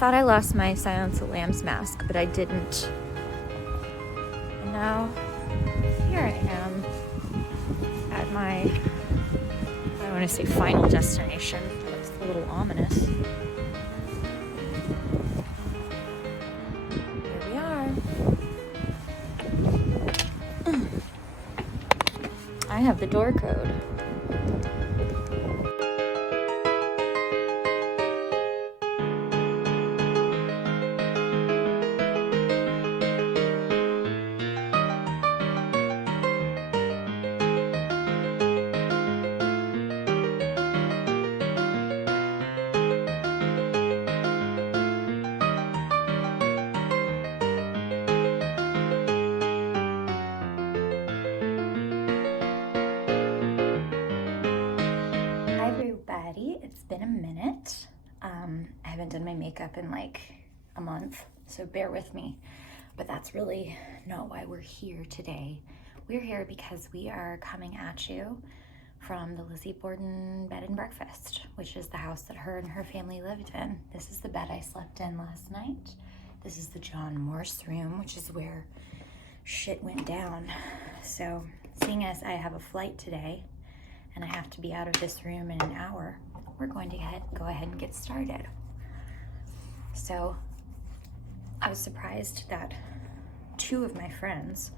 thought I lost my Silence of the Lambs mask, but I didn't. And now, here I am at my, I don't want to say final destination, but it's a little ominous. Here we are. I have the door code. It's been a minute. I haven't done my makeup in like a month, so bear with me. But that's really not why we're here today. We're here because we are coming at you from the Lizzie Borden Bed and Breakfast, which is the house that her and her family lived in. This is the bed I slept in last night. This is the John Morse Room, which is where shit went down. So seeing as I have a flight today and I have to be out of this room in an hour, we're going to go ahead and get started. So I was surprised that two of my friends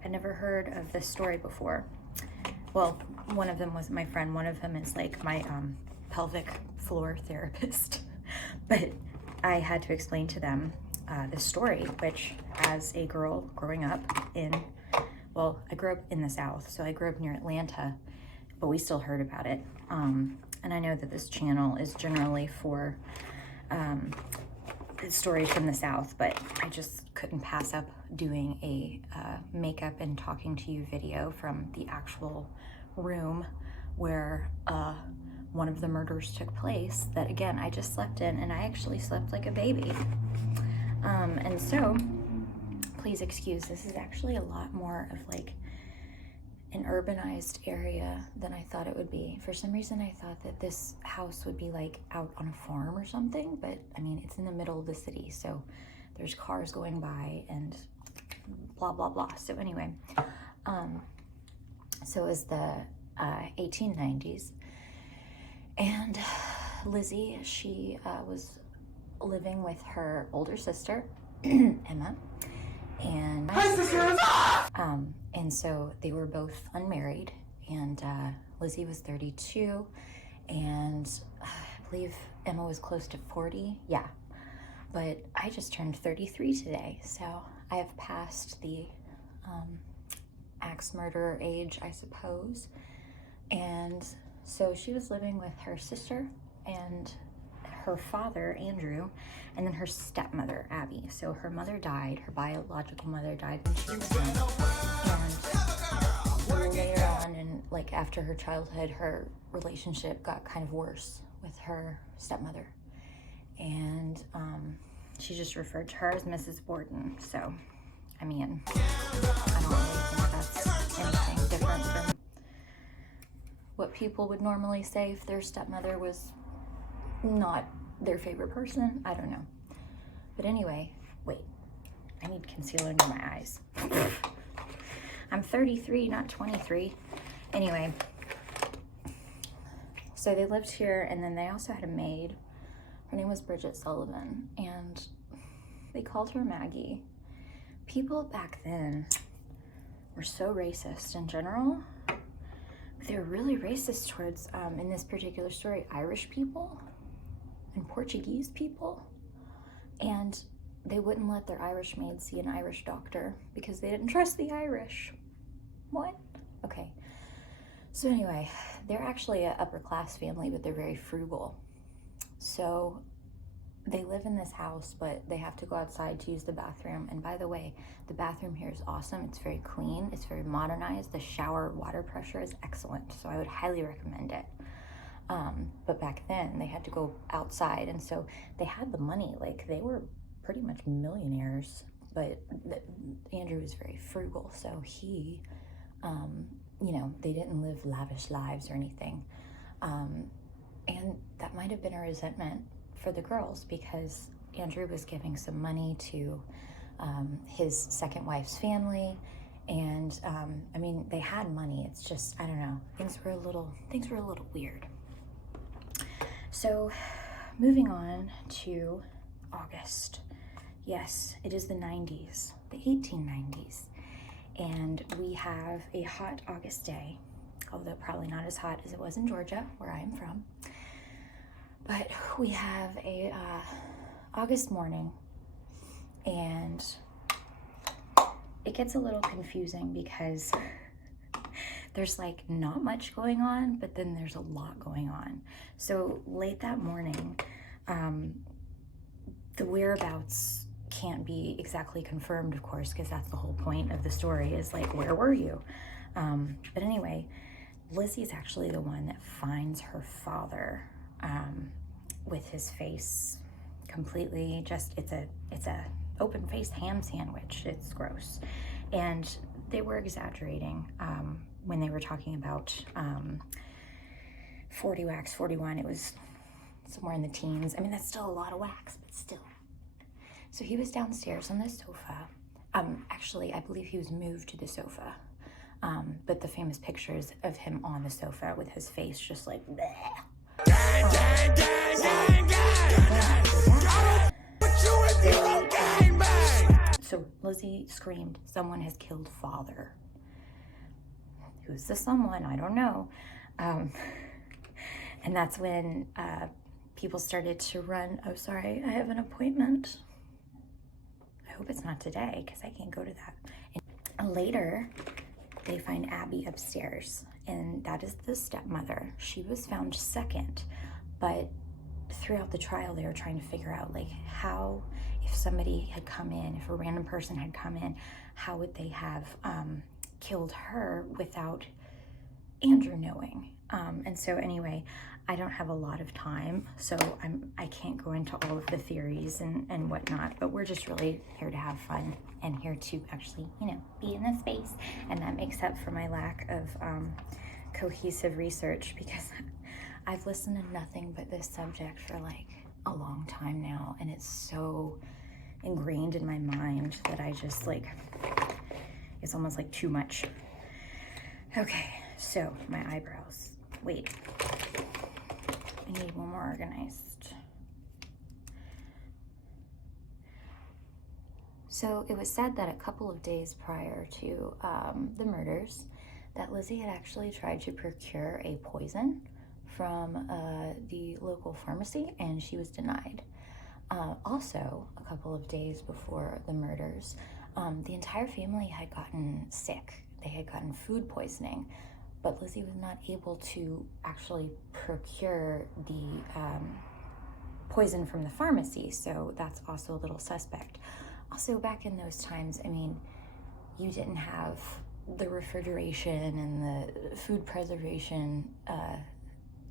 had never heard of this story before. Well, one of them wasn't my friend. One of them is like my pelvic floor therapist. But I had to explain to them this story, which as a girl growing up in, well, I grew up in the South, so I grew up near Atlanta, but we still heard about it. And I know that this channel is generally for stories from the South, but I just couldn't pass up doing a makeup and talking to you video from the actual room where one of the murders took place that, again, I just slept in, and I actually slept like a baby. And so, please excuse, this is actually a lot more of like an urbanized area than I thought it would be. For some reason, I thought that this house would be like out on a farm or something, but I mean, it's in the middle of the city, so there's cars going by and blah, blah, blah. So anyway, so it was the 1890s, and Lizzie, she was living with her older sister, Emma, and so they were both unmarried, and Lizzie was 32, and I believe Emma was close to 40. Yeah, but I just turned 33 today, so I have passed the axe murderer age, I suppose. And so she was living with her sister and her father, Andrew, and then her stepmother, Abby. So her mother died, her biological mother died when she was young. And later on, and like after her childhood, her relationship got kind of worse with her stepmother. And she just referred to her as Mrs. Borden. So, I mean, I don't really think that's anything different from what people would normally say if their stepmother was not their favorite person. I don't know. But anyway, wait, I need concealer under my eyes. I'm 33, not 23. Anyway, so they lived here, and then they also had a maid. Her name was Bridget Sullivan, and they called her Maggie. People back then were so racist in general. They were really racist towards, in this particular story, Irish people and Portuguese people, and they wouldn't let their Irish maid see an Irish doctor because they didn't trust the Irish. What? Okay. So anyway, they're actually an upper class family, but they're very frugal. So they live in this house, but they have to go outside to use the bathroom. And by the way, the bathroom here is awesome. It's very clean. It's very modernized. The shower water pressure is excellent. So I would highly recommend it. But back then they had to go outside, and so they had the money. Like, they were pretty much millionaires, but Andrew was very frugal. So he, you know, they didn't live lavish lives or anything. And that might have been a resentment for the girls, because Andrew was giving some money to his second wife's family, and I mean, they had money. It's just, I don't know, things were a little weird. So moving on to August. Yes, it is the 90s, the 1890s, and we have a hot August day, although probably not as hot as it was in Georgia, where I am from. But we have a August morning, and it gets a little confusing because there's like not much going on, but then there's a lot going on. So late that morning, the whereabouts can't be exactly confirmed, of course, because that's the whole point of the story, is like, where were you? But anyway, Lizzie's actually the one that finds her father with his face completely just, it's a open-faced ham sandwich. It's gross. And they were exaggerating when they were talking about 40 wax, 41. It was somewhere in the teens. I mean, that's still a lot of wax, but still. So he was downstairs on the sofa. Actually, I believe he was moved to the sofa. But the famous pictures of him on the sofa with his face just like, bleh. So Lizzie screamed, "Someone has killed father." Who's the someone? I don't know. And that's when people started to run. Oh, sorry, I have an appointment. I hope it's not today, because I can't go to that. And later, they find Abby upstairs, and that is the stepmother. She was found second, but throughout the trial, they were trying to figure out, like, how, if somebody had come in, if a random person had come in, how would they have killed her without Andrew knowing? And so anyway, I don't have a lot of time, so I can't go into all of the theories and whatnot, but we're just really here to have fun and here to actually, you know, be in this space. And that makes up for my lack of cohesive research, because I've listened to nothing but this subject for like a long time now, and it's so ingrained in my mind that I just like, it's almost like too much. Okay, so my eyebrows. Wait, I need one more organized. So it was said that a couple of days prior to the murders, that Lizzie had actually tried to procure a poison from the local pharmacy, and she was denied. Also, a couple of days before the murders, the entire family had gotten sick. They had gotten food poisoning, but Lizzie was not able to actually procure the poison from the pharmacy, so that's also a little suspect. Also, back in those times, I mean, you didn't have the refrigeration and the food preservation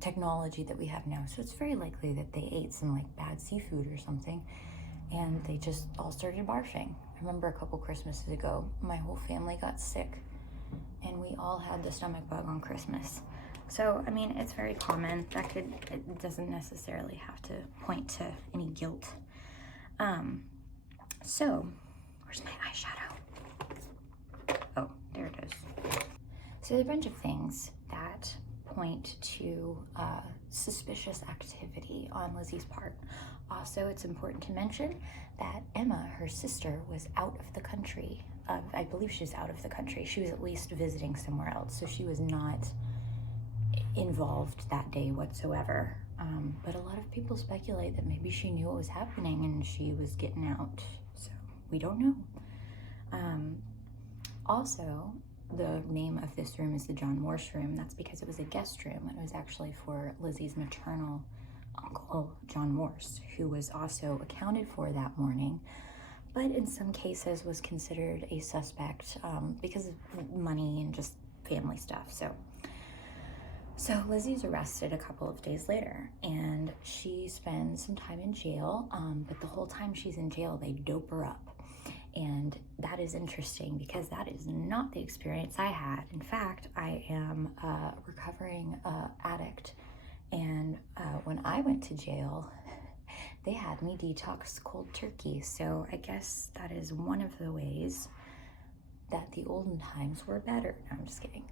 technology that we have now, so it's very likely that they ate some like bad seafood or something, and they just all started barfing. I remember a couple Christmases ago, my whole family got sick, and we all had the stomach bug on Christmas. So, I mean, it's very common. It doesn't necessarily have to point to any guilt. So, where's my eyeshadow? Oh, there it is. So there's a bunch of things that point to suspicious activity on Lizzie's part. Also, it's important to mention that Emma, her sister, was out of the country. I believe she was out of the country. She was at least visiting somewhere else, so she was not involved that day whatsoever. But a lot of people speculate that maybe she knew what was happening and she was getting out, so we don't know. Also, the name of this room is the John Morse Room. That's because it was a guest room, and it was actually for Lizzie's maternal uncle, John Morse, who was also accounted for that morning, but in some cases was considered a suspect because of money and just family stuff. So Lizzie's arrested a couple of days later, and she spends some time in jail, but the whole time she's in jail, they dope her up. And that is interesting because that is not the experience I had. In fact, I am a recovering addict, and when I went to jail, they had me detox cold turkey. So I guess that is one of the ways that the olden times were better. No, I'm just kidding.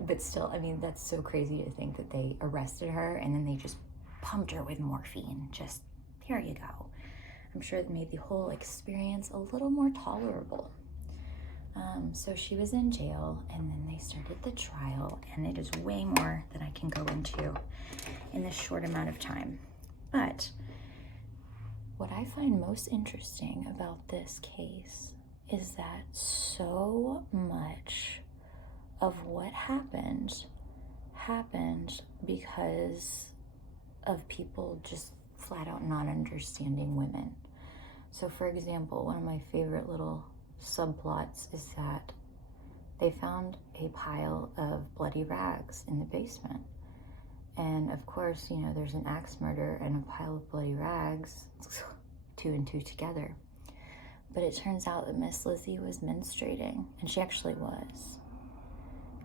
But still, I mean, that's so crazy to think that they arrested her and then they just pumped her with morphine. Just, here you go. I'm sure it made the whole experience a little more tolerable. So she was in jail, and then they started the trial, and it is way more than I can go into in this short amount of time. But what I find most interesting about this case is that so much of what happened because of people just flat out not understanding women. So for example, one of my favorite little subplots is that they found a pile of bloody rags in the basement. And of course, you know, there's an axe murder and a pile of bloody rags, 2 and 2 together. But it turns out that Miss Lizzie was menstruating, and she actually was.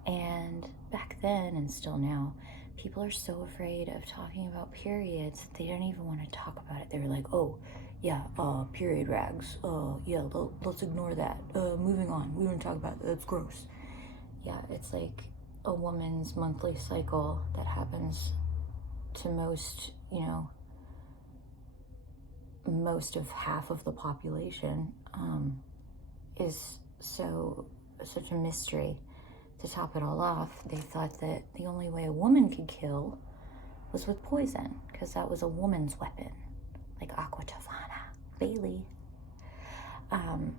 And back then, and still now, people are so afraid of talking about periods that they don't even want to talk about it. They're like, oh, yeah, period rags. Yeah, let's ignore that. Moving on. We don't talk about it. That's gross. Yeah, it's like a woman's monthly cycle that happens to most, you know, most of half of the population, is such a mystery. To top it all off, they thought that the only way a woman could kill was with poison, because that was a woman's weapon, like Aqua Tofana, Bailey.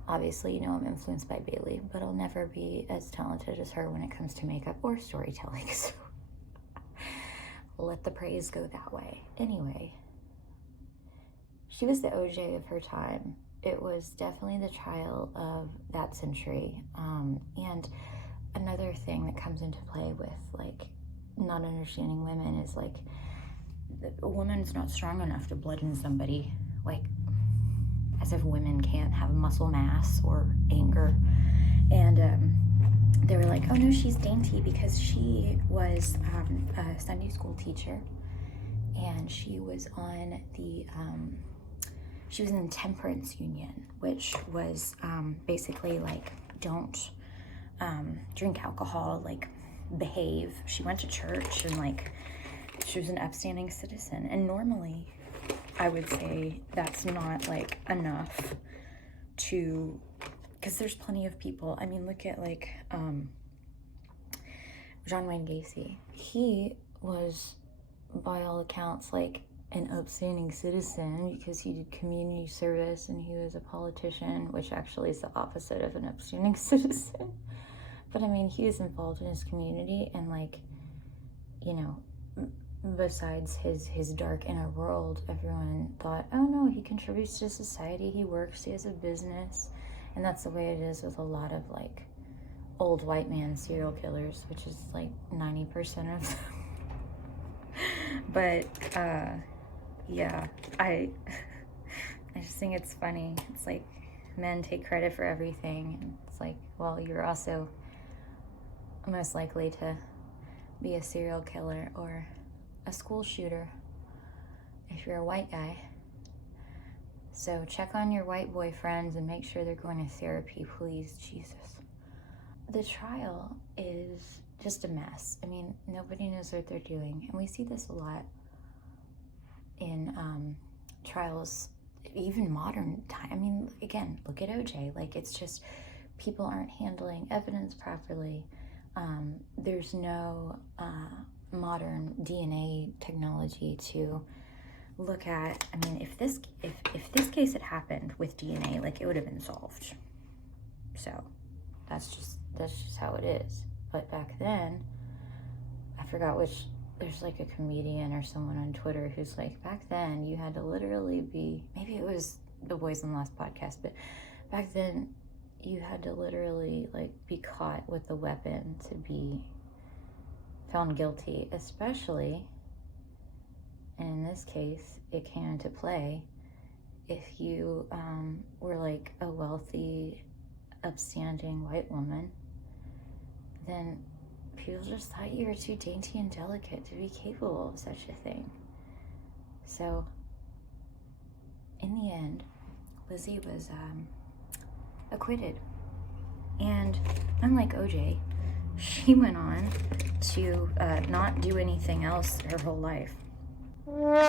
Obviously, you know, I'm influenced by Bailey, but I'll never be as talented as her when it comes to makeup or storytelling, so let the praise go that way. Anyway, she was the OJ of her time. It was definitely the trial of that century. And another thing that comes into play with, like, not understanding women is, like, a woman's not strong enough to bludgeon somebody, like, as if women can't have muscle mass or anger. And they were like, oh no, she's dainty because she was a Sunday school teacher, and she was on the she was in the temperance union, which was basically like, don't drink alcohol, like, behave. She went to church, and like, she was an upstanding citizen. And normally I would say that's not like enough to, because there's plenty of people. I mean, look at like John Wayne Gacy. He was, by all accounts, like an upstanding citizen because he did community service and he was a politician, which actually is the opposite of an upstanding citizen. But I mean, he was involved in his community, and like, you know, besides his dark inner world, everyone thought, oh no, he contributes to society, he works, he has a business. And that's the way it is with a lot of like old white man serial killers, which is like 90% of them. But yeah, I just think it's funny. It's like men take credit for everything, and it's like, well, you're also most likely to be a serial killer or a school shooter if you're a white guy. So check on your white boyfriends and make sure they're going to therapy, please, Jesus. The trial is just a mess. I mean, nobody knows what they're doing, and we see this a lot in trials, even modern time. I mean, again, look at OJ. Like, it's just people aren't handling evidence properly. There's no modern DNA technology to look at. I mean, if this case had happened with DNA, like, it would have been solved. So that's just how it is. But back then, I forgot which, there's like a comedian or someone on Twitter who's like, back then you had to literally be, maybe it was the Boys in the Last podcast, but back then you had to literally like be caught with the weapon to be found guilty, especially, and in this case it came into play, if you were like a wealthy, upstanding white woman, then people just thought you were too dainty and delicate to be capable of such a thing. So in the end, Lizzie was acquitted. And unlike OJ, she went on to not do anything else her whole life.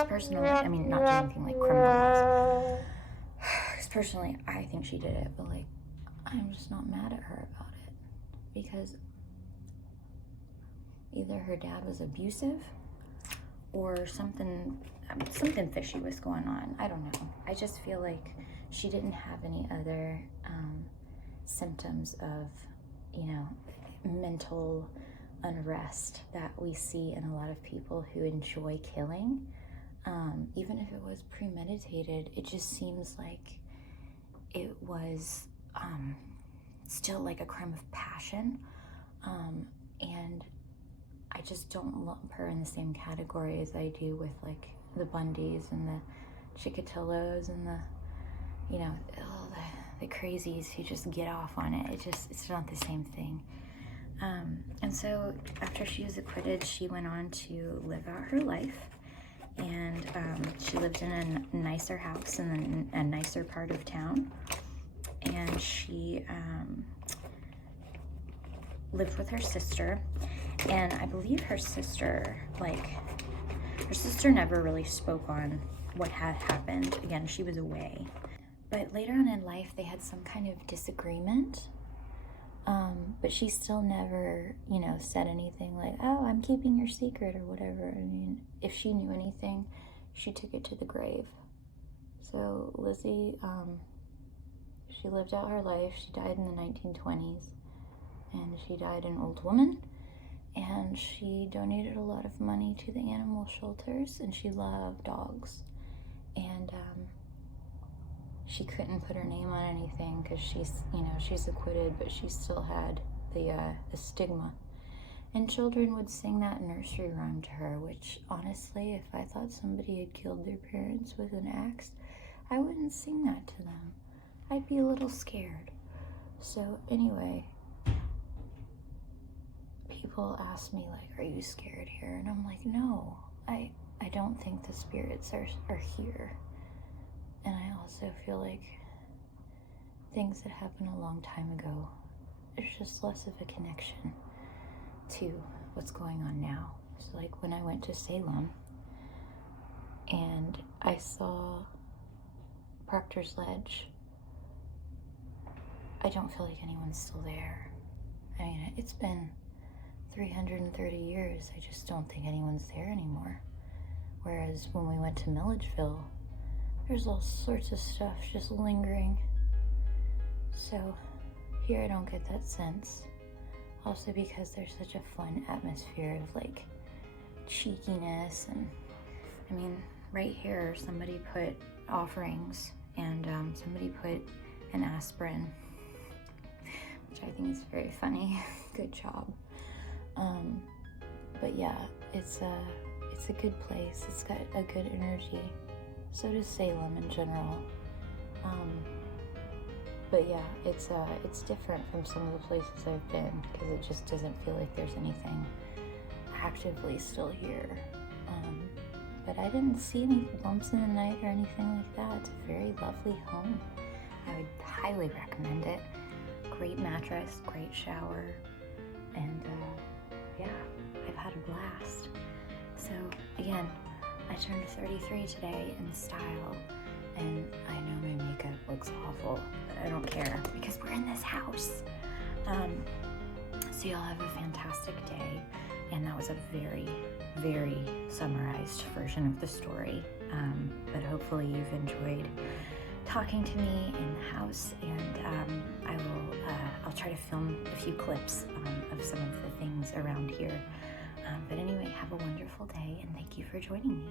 Personally, I mean, not do anything like criminal laws. Because personally, I think she did it, but like, I'm just not mad at her about it. Because either her dad was abusive or something fishy was going on. I don't know. I just feel like she didn't have any other symptoms of, you know, mental unrest that we see in a lot of people who enjoy killing. Even if it was premeditated, it just seems like it was still like a crime of passion. And I just don't lump her in the same category as I do with like the Bundys and the Chikatilos and the, you know, the crazies who just get off on it. It's not the same thing. And so after she was acquitted, she went on to live out her life, and she lived in a nicer house in a nicer part of town, and she lived with her sister. And I believe her sister never really spoke on what had happened. Again, she was away. But later on in life, they had some kind of disagreement. But she still never, you know, said anything like, oh, I'm keeping your secret or whatever. I mean, if she knew anything, she took it to the grave. So Lizzie, she lived out her life. She died in the 1920s, and she died an old woman. And she donated a lot of money to the animal shelters, and she loved dogs. And she couldn't put her name on anything because she's acquitted, but she still had the stigma. And children would sing that nursery rhyme to her, which honestly, if I thought somebody had killed their parents with an axe, I wouldn't sing that to them. I'd be a little scared. So anyway, people ask me like, are you scared here? And I'm like, no, I don't think the spirits are here. And I also feel like things that happened a long time ago, there's just less of a connection to what's going on now. So like when I went to Salem and I saw Proctor's Ledge, I don't feel like anyone's still there. I mean, it's been 330 years. I just don't think anyone's there anymore. Whereas when we went to Milledgeville, there's all sorts of stuff just lingering. So here I don't get that sense. Also because there's such a fun atmosphere of like cheekiness. And I mean, right here somebody put offerings, and somebody put an aspirin, which I think is very funny. Good job. But yeah, it's a good place. It's got a good energy. So does Salem in general. But yeah, it's different from some of the places I've been because it just doesn't feel like there's anything actively still here. But I didn't see any bumps in the night or anything like that. It's a very lovely home. I would highly recommend it. Great mattress, great shower, and yeah, I've had a blast. So again, I turned 33 today in style, and I know my makeup looks awful, but I don't care because we're in this house. So y'all have a fantastic day, and that was a very, very summarized version of the story, but hopefully you've enjoyed talking to me in the house, and I'll try to film a few clips of some of the things around here. But anyway, have a wonderful day, and thank you for joining me.